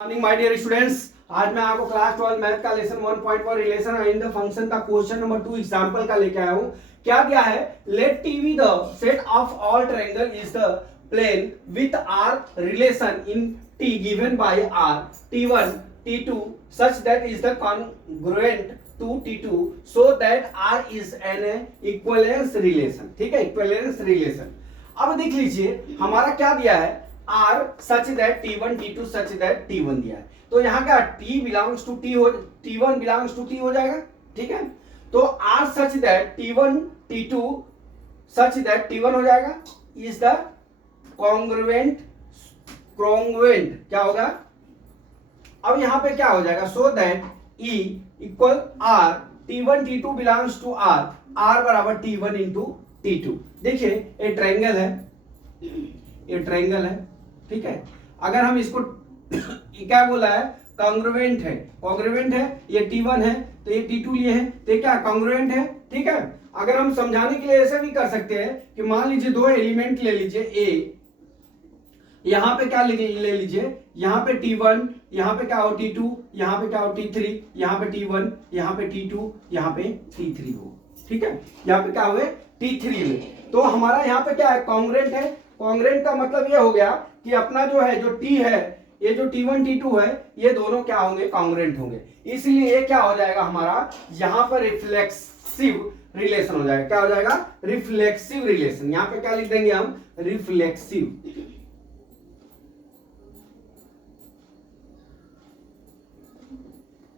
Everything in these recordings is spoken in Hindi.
Morning my dear students. आज मैं आपको क्लास 12 मैथ का lesson 1.1 relation in the function का क्वेश्चन नंबर 2 एग्जांपल का लेके आया हूं। क्या दिया है? Let T be the set of all triangle is the plane with R relation in T given by R t1 t2 such that is the congruent to t2 so that r is an equivalence relation। ठीक है, इक्विवेलेंस रिलेशन। अब देख लीजिए हमारा क्या दिया है, R such that T1 T2 such that T1 दिया है। तो यहाँ क्या T belongs to T हो, T1 belongs to T हो जाएगा। ठीक है, तो R such that T1 T2 such that T1 हो जाएगा is the congruent क्या होगा? अब यहाँ पे क्या हो जाएगा, so that E equal R T1 T2 belongs to R, R बराबर T1 into T2। देखिए ये ट्रायंगल है, ये ट्रायंगल है। ठीक है, अगर हम इसको क्या बोला है, कॉन्ग्रुएंट है, कॉन्ग्रुएंट है, ये T1 है तो ये T2 लिए है तो ये क्या कॉन्ग्रुएंट है। ठीक है, अगर हम समझाने के लिए ऐसा भी कर सकते हैं कि मान लीजिए दो एलिमेंट ले लीजिए A, यहां पे क्या ले लीजिए, यहां पे T1, यहां पे क्या हो T2, यहां पे क्या हो T3, यहां पे T1, यहां पे T2, यहां पे T3 हो। ठीक है, यहां पे क्या हुए T3 में, तो हमारा यहां पे क्या है, कॉन्ग्रुएंट है। कॉन्ग्रुएंट का मतलब ये हो गया कि अपना जो है जो T है, ये जो T1 T2 है, ये दोनों क्या होंगे, कॉन्ग्रुएंट होंगे। इसलिए ये क्या हो जाएगा हमारा, यहां पर रिफ्लेक्सिव रिलेशन हो जाएगा। क्या हो जाएगा, रिफ्लेक्सिव रिलेशन। यहां पे क्या लिख देंगे हम,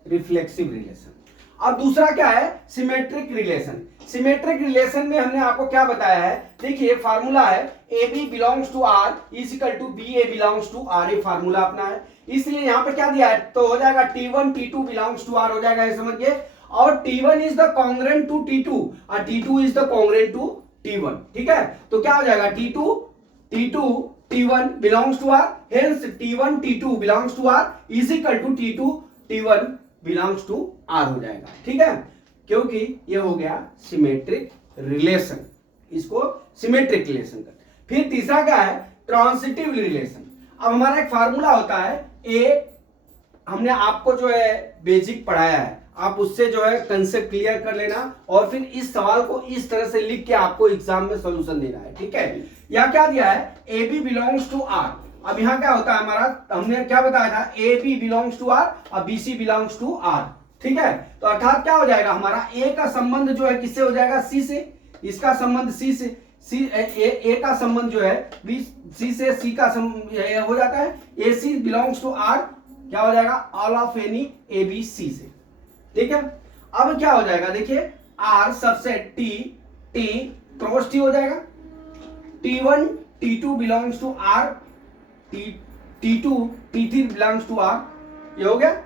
रिफ्लेक्सिव रिलेशन। अब दूसरा क्या है, सिमेट्रिक रिलेशन। सिमेट्रिक रिलेशन में हमने आपको क्या बताया है, देखिए फार्मूला है A B belongs to R is equal to B A belongs to R, ये फार्मूला अपना है। इसलिए यहां पे क्या दिया है, तो हो जाएगा T1 T2 belongs to R हो जाएगा, ये समझिए। और T1 is the congruent to T2 और T2 is the congruent to T1। ठीक है, तो क्या हो जाएगा, T2 T1 belongs to R, hence T1 T2 belongs to R is equal to T2 T1 belongs to R हो जाएगा। ठीक है, क्योंकि ये हो गया सिमेट्रिक रिलेशन, इसको सिमेट्रिक रिलेशन कर। फिर तीसरा क्या है, ट्रांजिटिव रिलेशन। अब हमारा एक फार्मूला होता है ए, हमने आपको जो है बेसिक पढ़ाया है, आप उससे जो है कंसेप्ट क्लियर कर लेना और फिर इस सवाल को इस तरह से लिख के आपको एग्जाम में सॉल्यूशन देना है। ठीक है, या क्या दिया है, A B belongs to R. अब यहां क्या होता है हमारा, हमने क्या बताया था, A B belongs to R और B C belongs to R. ठीक है, तो अर्थात क्या हो जाएगा हमारा, ए का संबंध जो है किससे हो जाएगा, सी से, इसका संबंध सी से, ए का संबंध जो है बी सी से, सी का हो जाता है A C belongs to R, क्या हो जाएगा, all of any A B C से। ठीक है, अब क्या हो जाएगा, देखिए R subset T T cross T हो जाएगा, T1 T2 belongs to R, T2 T3 belongs to R, ये हो गया।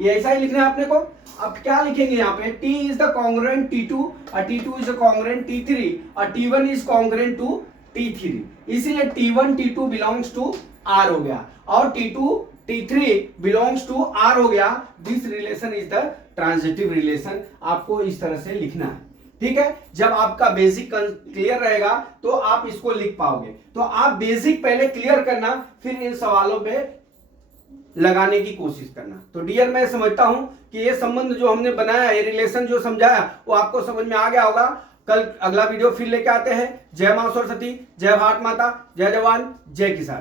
ये ऐसा ही लिखना है आपने को। अब क्या लिखेंगे यहाँ पे, T is the congruent T2 और T2 is the congruent T3 और T1 is congruent to T3, इसीलिए T1 T2 belongs to R हो गया और T2 T3 belongs to R हो गया। This relation is the transitive relation, आपको इस तरह से लिखना है। ठीक है, जब आपका बेसिक क्लियर रहेगा तो आप इसको लिख पाओगे। तो आप बेसिक पहले क्लियर करना, फिर इन सवालों पे लगाने की कोशिश करना। तो डियर, मैं समझता हूं कि ये संबंध जो हमने बनाया, ये रिलेशन जो समझाया, वो आपको समझ में आ गया होगा। कल अगला वीडियो फिर लेके आते हैं। जय मां सरस्वती, जय भारत माता, जय जवान, जय किसान।